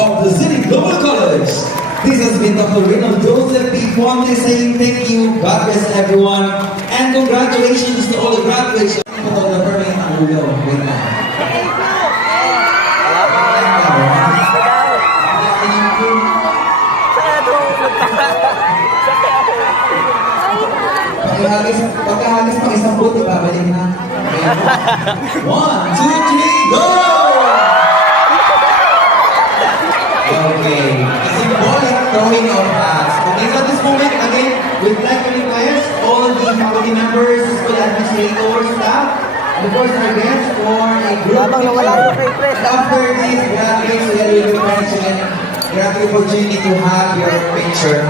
of the City Global College. This has been Dr. Reynald Joseph P. Ponte saying thank you, God bless everyone, and congratulations to all the graduates. Photographer, may ang ulo. Wait lang. Pagkahagis pang isang buti, babalik na. 1, 2, 3, go! Okay. A symbolic throwing of hats. Okay, so at this moment, again, we'd like to request all the faculty members, school administrators, staff, and of course our guests for a group picture. After this, grabe, so that we will mention, grabe opportunity to have your picture.